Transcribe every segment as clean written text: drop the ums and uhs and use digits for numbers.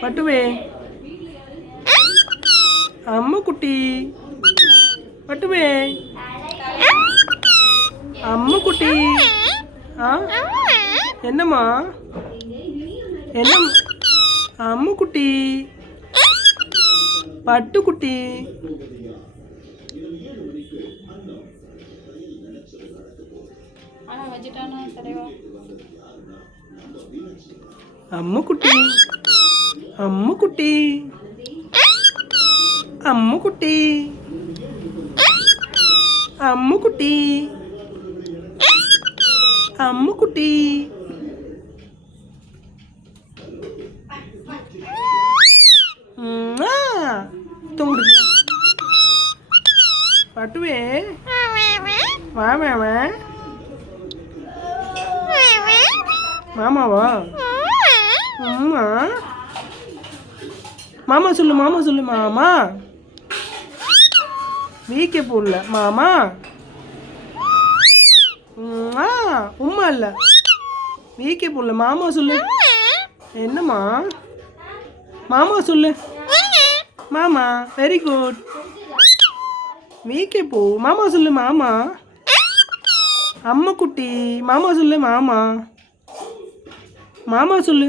பட்டுவே அம்மு குட்டி பட்டுவே அம்மு குட்டி என்னம்மா என்ன அம்மு குட்டி பட்டு குட்டி அம்மு குட்டி அம்மு குட்டி அம்மு குட்டி அம்மு குட்டி அம்மு குட்டி தூங்குது பட்டுவே வா மாமா மாமாவா அம்மா மாமா சொல்லு மாமா வீக்கே போடல மாமா உம்மா இல்லை வீக்கே போடல மாமா சொல்லு என்னம்மா மாமா சொல்லு மாமா வெரி குட் வீக்கே போ மாமா சொல்லு மாமா அம்மா குட்டி மாமா சொல்லு மாமா சொல்லு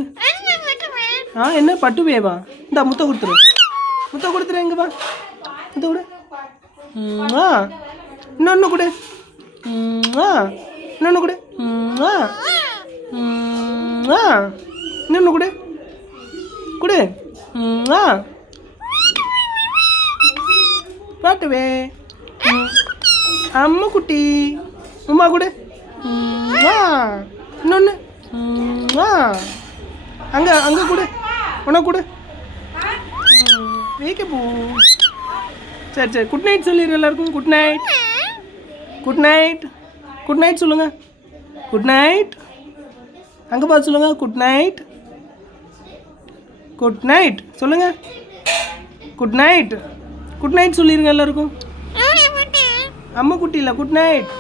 என்ன பட்டுவேவா இந்த முத்த கொடுத்துரு எங்க வா முத்த கொடு இன்னொன்று கொடு இன்னொன்று கொடு இன்னொன்று கொடு கொடு பாட்டுவே அம்மா குட்டி உமா கொடு இன்னொன்று அங்கே கொடு உனக்கு கொடு வீக்க போ சரி குட் நைட் சொல்லிடுற எல்லாருக்கும் குட் நைட் சொல்லுங்கள் குட் நைட் அங்கே பார்த்து சொல்லுங்கள் குட் நைட் சொல்லுங்கள் குட் நைட் சொல்லிடுங்க எல்லாருக்கும் அம்மா குட்டி இல்லை குட் நைட்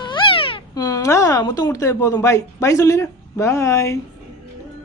முத்தம் கொடுத்தது போதும் பாய் சொல்லிடு பாய்